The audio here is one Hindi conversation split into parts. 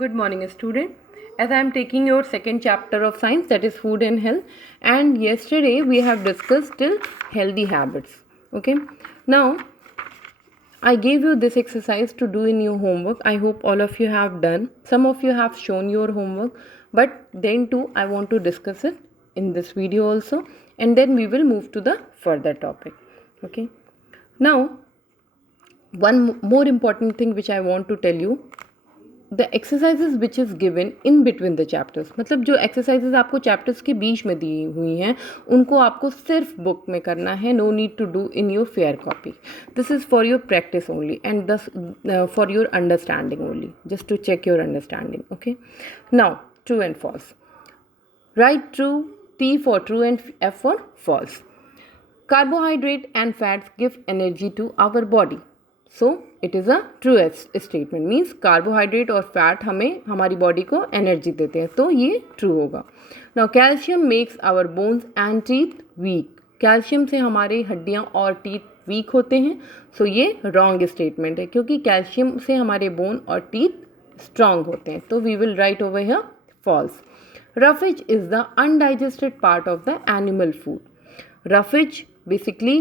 Good morning, student. As I am taking your second chapter of science, that is food and health, and yesterday we have discussed till healthy habits. Okay. Now I gave you this exercise to do in your homework. I hope all of you have done. Some of you have shown your homework, but then too I want to discuss it in this video also, and then we will move to the further topic. Okay. Now one more important thing which I want to tell you, the exercises which is given in between the chapters, मतलब जो एक्सरसाइजेज आपको चैप्टर्स के बीच में दी हुई हैं उनको आपको सिर्फ बुक में करना है. No need to do in your fair copy. This is for your practice only and this for your understanding only, just to check your understanding. Okay. Now true and false. Right true, T for true and F for false. Carbohydrate and fats give energy to our body. So it is a true statement. Means carbohydrate और fat हमें हमारी body को energy देते हैं, तो ये true होगा. Now calcium makes our bones and teeth weak. Calcium से हमारी हड्डियाँ और teeth weak होते हैं, so ये wrong statement है क्योंकि calcium से हमारे bone और teeth strong होते हैं. तो we will write over here false. Roughage is the undigested part of the animal food. Roughage basically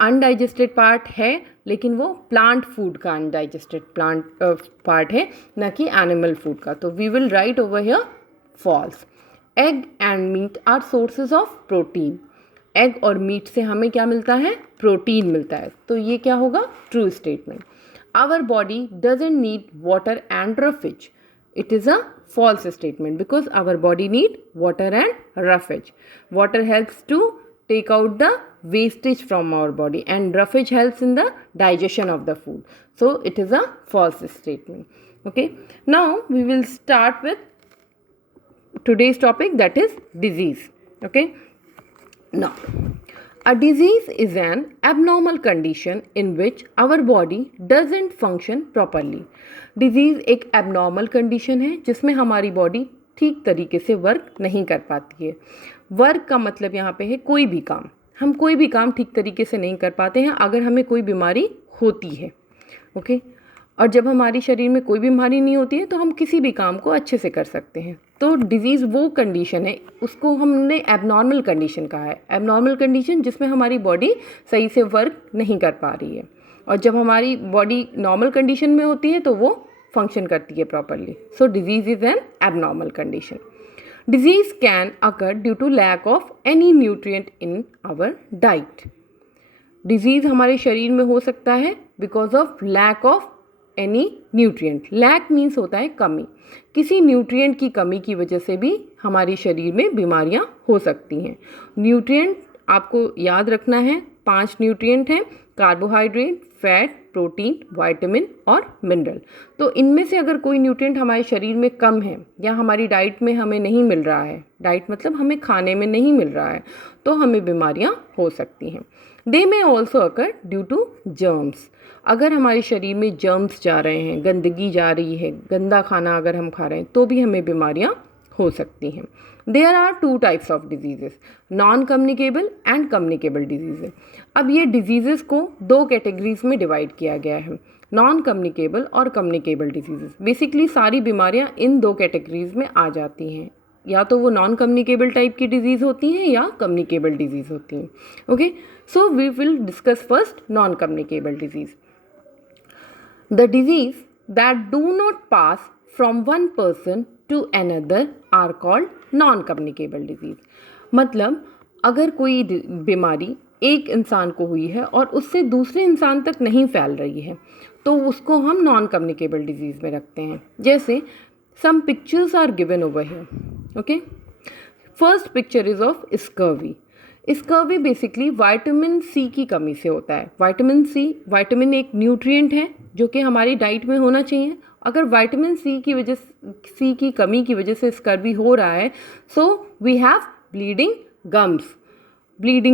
undigested part है, लेकिन वो प्लांट फूड का अनडाइजेस्टेड पार्ट है, ना कि एनिमल फूड का. तो we will write over here false. Egg and meat are sources of protein. Egg और मीट से हमें क्या मिलता है? प्रोटीन मिलता है. तो ये क्या होगा? True statement. Our body doesn't need water and roughage. It is a false statement because our body need water and roughage. Water helps to take out the wastage from our body and roughage helps in the digestion of the food. So it is a false statement. Okay. Now we will start with today's topic, that is disease. Okay. Now a disease is an abnormal condition in which our body doesn't function properly. Disease एक एबनॉर्मल कंडीशन है जिसमें हमारी बॉडी ठीक तरीके से वर्क नहीं कर पाती है. वर्क का मतलब यहाँ पे है कोई भी काम. हम कोई भी काम ठीक तरीके से नहीं कर पाते हैं अगर हमें कोई बीमारी होती है. ओके. और जब हमारी शरीर में कोई बीमारी नहीं होती है तो हम किसी भी काम को अच्छे से कर सकते हैं. तो डिजीज़ वो कंडीशन है, उसको हमने एबनॉर्मल कंडीशन कहा है. एबनॉर्मल कंडीशन जिसमें हमारी बॉडी सही से वर्क नहीं कर पा रही है. और जब हमारी बॉडी नॉर्मल कंडीशन में होती है तो वो फंक्शन करती है properly. So disease is an abnormal condition. Disease can occur due to lack of any nutrient in our diet. Disease हमारे शरीर में हो सकता है because of lack of any nutrient. Lack means होता है कमी. किसी न्यूट्रिएंट की कमी की वजह से भी हमारे शरीर में बीमारियां हो सकती हैं. न्यूट्रिएंट आपको याद रखना है, 5 न्यूट्रिएंट हैं: कार्बोहाइड्रेट, फैट, प्रोटीन, विटामिन और मिनरल. तो इनमें से अगर कोई न्यूट्रिएंट हमारे शरीर में कम है या हमारी डाइट में हमें नहीं मिल रहा है, डाइट मतलब हमें खाने में नहीं मिल रहा है, तो हमें बीमारियां हो सकती हैं. They may also occur due to germs. अगर हमारे शरीर में जर्म्स जा रहे हैं, गंदगी जा रही है, गंदा खाना अगर हम खा रहे हैं, तो भी हमें बीमारियां हो सकती हैं. There are 2 types of diseases, non communicable and communicable diseases. अब ये डिजीजेस को 2 कैटेगरीज में डिवाइड किया गया है, नॉन कम्युनिकेबल और कम्युनिकेबल डिजीजेस. बेसिकली सारी बीमारियां इन 2 कैटेगरीज में आ जाती हैं. या तो वो नॉन कम्युनिकेबल टाइप की डिजीज़ होती हैं या कम्युनिकेबल डिजीज़ होती हैं. Okay. So we will discuss first non communicable disease. The disease that do not pass from one person to another are called non-communicable disease. मतलब अगर कोई बीमारी एक इंसान को हुई है और उससे दूसरे इंसान तक नहीं फैल रही है तो उसको हम नॉन कम्युनिकेबल डिजीज़ में रखते हैं. जैसे some pictures are given over here. Okay. First picture is of scurvy. Scurvy basically vitamin C की कमी से होता है. विटामिन एक न्यूट्रिएंट है जो कि हमारी डाइट में होना चाहिए. अगर विटामिन सी की कमी की वजह से स्कर्वी हो रहा है, so we have bleeding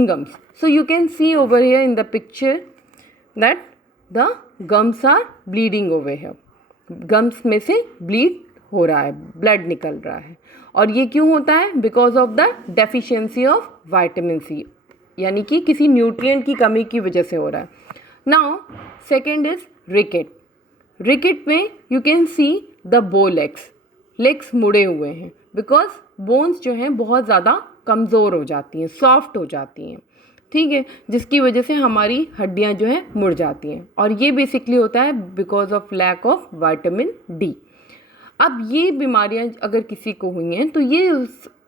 gums. So you can see over here in the picture that the gums are bleeding over here. Gums में से ब्लीड हो रहा है, ब्लड निकल रहा है. और ये क्यों होता है? Because of the deficiency of vitamin C, यानी कि किसी न्यूट्रिएंट की कमी की वजह से हो रहा है. Now second is रिकेट. रिकेट में यू कैन सी द बो लेग्स. लेग्स मुड़े हुए हैं, बिकॉज बोन्स जो हैं बहुत ज़्यादा कमज़ोर हो जाती हैं, सॉफ्ट हो जाती हैं, ठीक है, जिसकी वजह से हमारी हड्डियां जो हैं मुड़ जाती हैं, और ये बेसिकली होता है because of lack of vitamin D. अब ये बीमारियां अगर किसी को हुई हैं तो ये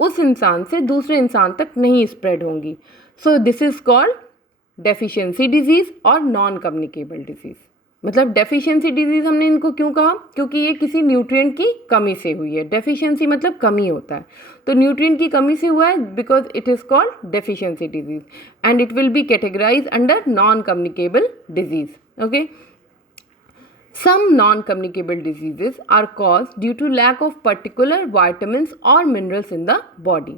उस इंसान से दूसरे इंसान तक नहीं स्प्रेड होंगी। So this is called deficiency disease और नॉन कम्युनिकेबल डिजीज़। मतलब डेफिशिएंसी डिजीज़ हमने इनको क्यों कहा, क्योंकि ये किसी न्यूट्रिएंट की कमी से हुई है। डेफिशिएंसी मतलब कमी होता है, तो न्यूट्रिएंट की कमी से हुआ है, because it is called deficiency disease, and it will be categorise under non communicable disease. Okay, some non-communicable diseases are caused due to lack of particular vitamins or minerals in the body.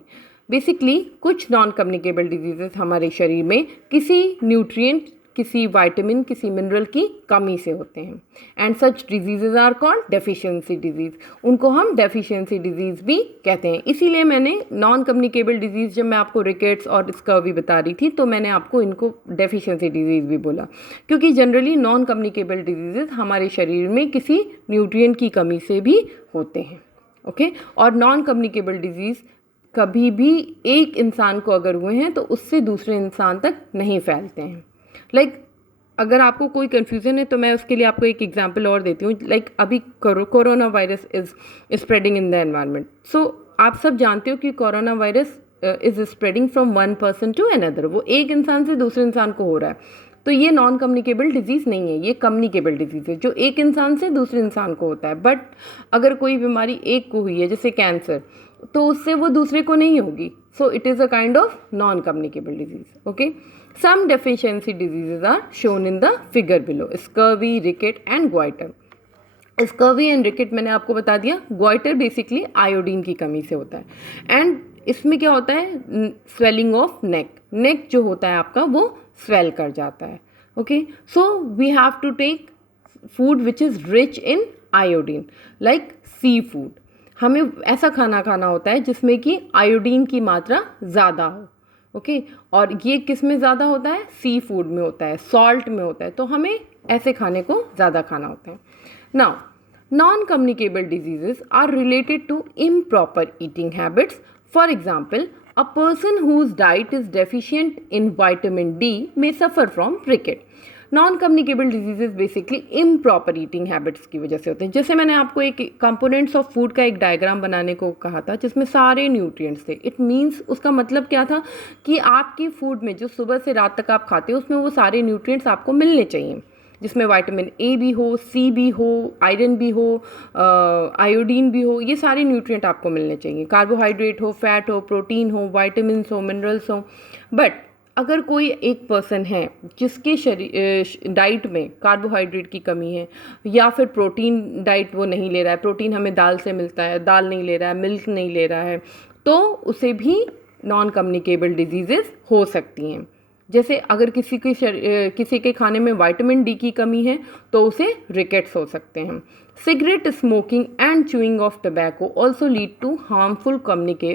Basically कुछ नॉन कम्युनिकेबल डिजीजेस हमारे शरीर में किसी न्यूट्रिएंट, किसी विटामिन, किसी मिनरल की कमी से होते हैं, and such diseases are called deficiency disease. उनको हम डेफिशिएंसी डिजीज़ भी कहते हैं। इसीलिए मैंने नॉन कम्युनिकेबल डिजीज़, जब मैं आपको रिकेट्स और स्कर्वी बता रही थी, तो मैंने आपको इनको डेफिशिएंसी डिजीज़ भी बोला, क्योंकि जनरली नॉन कम्युनिकेबल डिजीजेज हमारे शरीर में किसी न्यूट्रिएंट की कमी से भी होते हैं। ओके, और नॉन कम्युनिकेबल डिजीज़ कभी भी एक इंसान को अगर हुए हैं तो उससे दूसरे इंसान तक नहीं फैलते हैं। अगर आपको कोई कन्फ्यूज़न है तो मैं उसके लिए आपको एक एग्जांपल और देती हूँ। अभी corona virus is spreading in the environment. So आप सब जानते हो कि corona virus is spreading from one person to another. वो एक इंसान से दूसरे इंसान को हो रहा है, तो ये नॉन कम्युनिकेबल डिजीज़ नहीं है, ये कम्युनिकेबल डिजीज़ है, जो एक इंसान से दूसरे इंसान को होता है। बट अगर कोई बीमारी एक को हुई है, जैसे कैंसर, तो उससे वो दूसरे को नहीं होगी। So it is a kind of non communicable disease. Okay, some deficiency diseases are shown in the figure below: scurvy, ricket and goiter. Scurvy and ricket मैंने आपको बता दिया। गोइटर बेसिकली आयोडीन की कमी से होता है, एंड इसमें क्या होता है, स्वेलिंग ऑफ नेक जो होता है आपका वो स्वेल कर जाता है। Okay, so we have to take food which is rich in iodine, like sea food. हमें ऐसा खाना खाना होता है जिसमें कि आयोडीन की मात्रा ज़्यादा हो। ओके, और ये किस में ज़्यादा होता है, सी फूड में होता है, सॉल्ट में होता है, तो हमें ऐसे खाने को ज़्यादा खाना होता है। Now, non communicable diseases are related to improper eating habits. For example, a person whose diet is deficient in vitamin D may suffer from ricket. Non communicable diseases basically improper eating habits की वजह से होते हैं। जैसे मैंने आपको एक कंपोनेंट्स ऑफ फूड का एक डायग्राम बनाने को कहा था जिसमें सारे न्यूट्रिएंट्स थे। इट मीन्स उसका मतलब क्या था कि आपकी फूड में जो सुबह से रात तक आप खाते हो उसमें वो सारे न्यूट्रिएंट्स आपको मिलने चाहिए, जिसमें विटामिन ए भी हो, सी भी हो, आयरन भी हो, आयोडीन भी हो, ये सारे न्यूट्रिएंट आपको मिलने चाहिए। कार्बोहाइड्रेट हो, फैट हो, प्रोटीन हो, विटामिन्स हो, मिनरल्स हो। बट अगर कोई एक पर्सन है जिसके शरीर डाइट में कार्बोहाइड्रेट की कमी है, या फिर प्रोटीन डाइट वो नहीं ले रहा है, प्रोटीन हमें दाल से मिलता है, दाल नहीं ले रहा है, मिल्क नहीं ले रहा है, तो उसे भी नॉन कम्युनिकेबल डिजीजेस हो सकती हैं। जैसे अगर किसी के खाने में विटामिन डी की कमी है तो उसे रिकेट्स हो सकते हैं। Cigarette smoking and chewing of tobacco also lead to harmful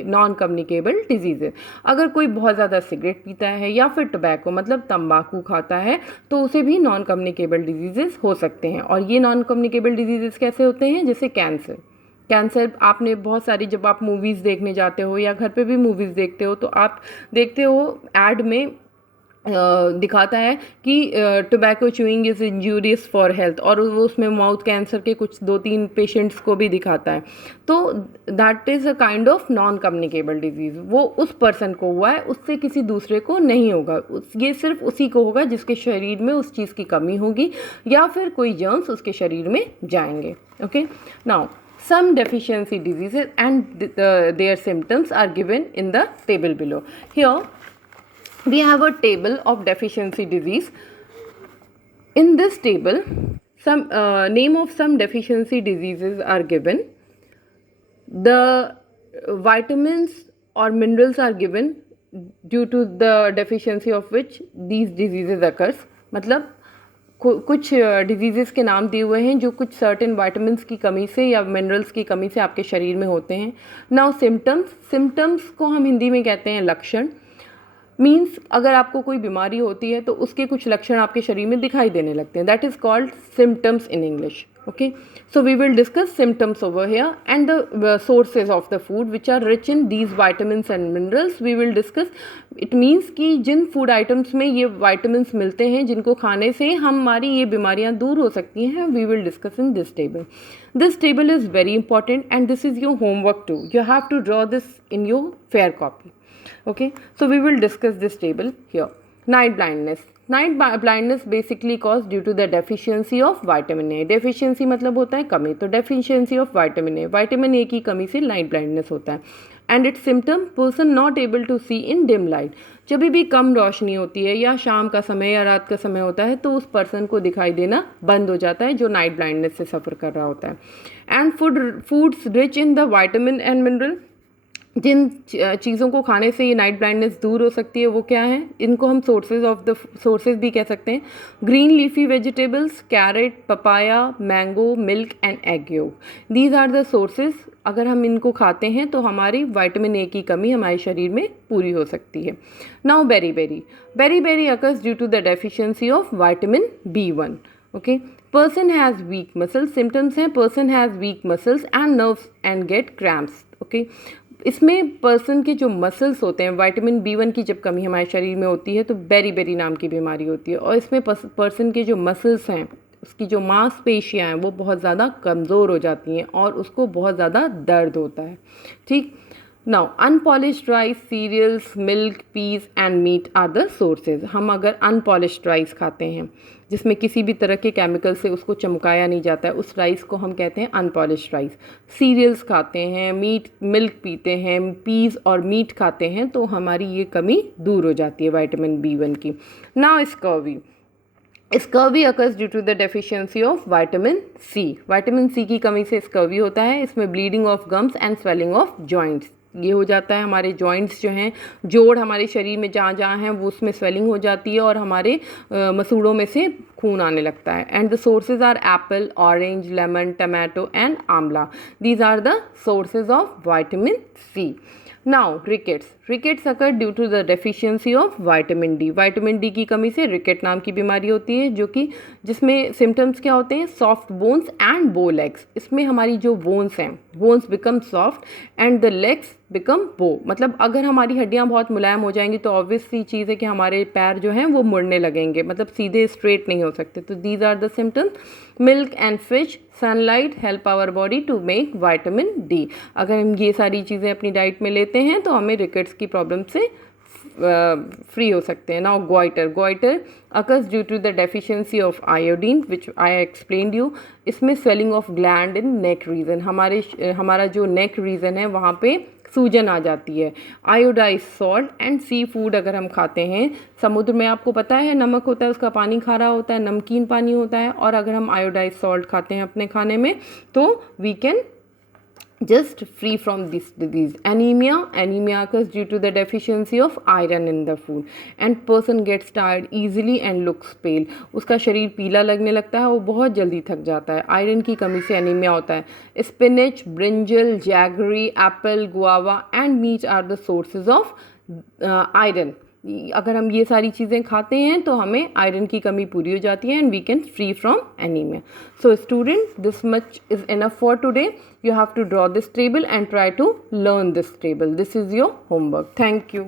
non communicable diseases. अगर कोई बहुत ज़्यादा सिगरेट पीता है या फिर टबैको मतलब तंबाकू खाता है तो उसे भी नॉन कम्युनिकेबल डिजीजेज हो सकते हैं। और ये नॉन कम्युनिकेबल डिजीजेज कैसे होते हैं, जैसे कैंसर आपने बहुत सारी, जब आप मूवीज़ देखने जाते हो या घर पे भी मूवीज़ देखते हो तो आप देखते हो ऐड में दिखाता है कि tobacco chewing is injurious for health, और वो उसमें माउथ कैंसर के कुछ 2-3 पेशेंट्स को भी दिखाता है। तो that is a kind of non communicable disease. वो उस पर्सन को हुआ है, उससे किसी दूसरे को नहीं होगा। ये सिर्फ उसी को होगा जिसके शरीर में उस चीज़ की कमी होगी या फिर कोई जर्म्स उसके शरीर में जाएंगे। Okay, now some deficiency diseases and their symptoms are given in the table below. Here we have a table of deficiency disease. In this table, some name of some deficiency diseases are given. The vitamins or minerals are given due to the deficiency of which these diseases occurs. मतलब कुछ डिजीज़ेस के नाम दिए हुए हैं जो कुछ सर्टेन विटामिन्स की कमी से या मिनरल्स की कमी से आपके शरीर में होते हैं। नाउ सिम्टम्स को हम हिंदी में कहते हैं लक्षण। मीन्स अगर आपको कोई बीमारी होती है तो उसके कुछ लक्षण आपके शरीर में दिखाई देने लगते हैं, that is called symptoms in English. Okay, so we will discuss symptoms over here and the sources of the food which are rich in these vitamins and minerals. We will discuss, it means कि जिन फूड आइटम्स में ये vitamins मिलते हैं जिनको खाने से हमारी ये बीमारियां दूर हो सकती हैं, we will discuss in this table. This table is very important and this is your homework too. You have to draw this in your fair copy. Okay, so we will discuss this table here. Night blindness. Night blindness basically cause due to the deficiency of vitamin A. Deficiency मतलब होता है कमी, तो deficiency of vitamin A, vitamin A की कमी से नाइट ब्लाइंडनेस होता है. And its symptom person not able to see in dim light. जब भी कम रोशनी होती है या शाम का समय या रात का समय होता है तो उस पर्सन को दिखाई देना बंद हो जाता है जो नाइट ब्लाइंडनेस से सफ़र कर रहा होता है. And foods rich in the vitamin and mineral, जिन चीज़ों को खाने से ये नाइट ब्लाइंडनेस दूर हो सकती है वो क्या है, इनको हम सोर्सेज भी कह सकते हैं. Green leafy vegetables, carrot, papaya, mango, milk and egg yolk, these are the sources. अगर हम इनको खाते हैं तो हमारी विटामिन ए की कमी हमारे शरीर में पूरी हो सकती है. Now beriberi occurs due to the deficiency of vitamin B1. Okay, person has weak muscles. Symptoms हैं person has weak muscles and nerves and get cramps. Okay, इसमें पर्सन के जो मसल्स होते हैं, विटामिन B1 की जब कमी हमारे शरीर में होती है तो बेरी नाम की बीमारी होती है. और इसमें पर्सन के जो मसल्स हैं, उसकी जो मांसपेशियाँ हैं वो बहुत ज़्यादा कमज़ोर हो जाती हैं और उसको बहुत ज़्यादा दर्द होता है. ठीक, now unpolished rice, cereals, milk, peas and meat are the sources. हम अगर अनपॉलिश्ड राइस खाते हैं जिसमें किसी भी तरह के केमिकल से उसको चमकाया नहीं जाता है, उस राइस को हम कहते हैं अनपॉलिश्ड राइस. सीरियल्स खाते हैं, मिल्क पीते हैं, पीस और मीट खाते हैं तो हमारी ये कमी दूर हो जाती है विटामिन B1 की. Now scurvy occurs due to the deficiency of vitamin C. Vitamin C की कमी से स्कर्वी होता है. इसमें bleeding of gums and swelling of joints, ये हो जाता है. हमारे जॉइंट्स जो हैं, जोड़ हमारे शरीर में जहाँ जहाँ हैं वो उसमें स्वेलिंग हो जाती है और हमारे मसूड़ों में से खून आने लगता है. And the sources are apple, orange, lemon, tomato and amla. These are the sources of vitamin C. Now rickets occur due to the deficiency of vitamin D. Vitamin D की कमी से रिकेट नाम की बीमारी होती है जिसमें सिम्टम्स क्या होते हैं, सॉफ्ट बोन्स एंड बो लेग्स. इसमें हमारी जो बोन्स हैं, bones become soft and the legs become बो. मतलब अगर हमारी हड्डियां बहुत मुलायम हो जाएंगी तो ऑब्वियस सी चीज़ है कि हमारे पैर जो हैं वो मुड़ने लगेंगे, मतलब सीधे स्ट्रेट नहीं हो सकते. तो these are the symptoms. Milk and fish, sunlight help our body to make vitamin D. अगर हम ये सारी चीज़ें अपनी डाइट में लेते हैं तो हमें रिकेट्स की प्रॉब्लम से फ्री हो सकते हैं. Now goitre occurs due to the deficiency of iodine which I explained you. इसमें swelling of gland in neck region, हमारा जो नेक रीजन है वहाँ पे सूजन आ जाती है. Iodise salt and sea food अगर हम खाते हैं, समुद्र में आपको पता है नमक होता है, उसका पानी खारा होता है, नमकीन पानी होता है. और अगर हम आयोडाइज सॉल्ट खाते हैं अपने खाने में तो we can just free from this disease. Anemia occurs due to the deficiency of iron in the food and person gets tired easily and looks pale. उसका शरीर पीला लगने लगता है, वो बहुत जल्दी थक जाता है. आयरन की कमी से एनीमिया होता है. Spinach, brinjal, jaggery, apple, guava and meat are the sources of iron. अगर हम ये सारी चीज़ें खाते हैं तो हमें आयरन की कमी पूरी हो जाती है and we can free from anaemia. So student, this much is enough for today. You have to draw this table and try to learn this table. This is your homework. Thank you.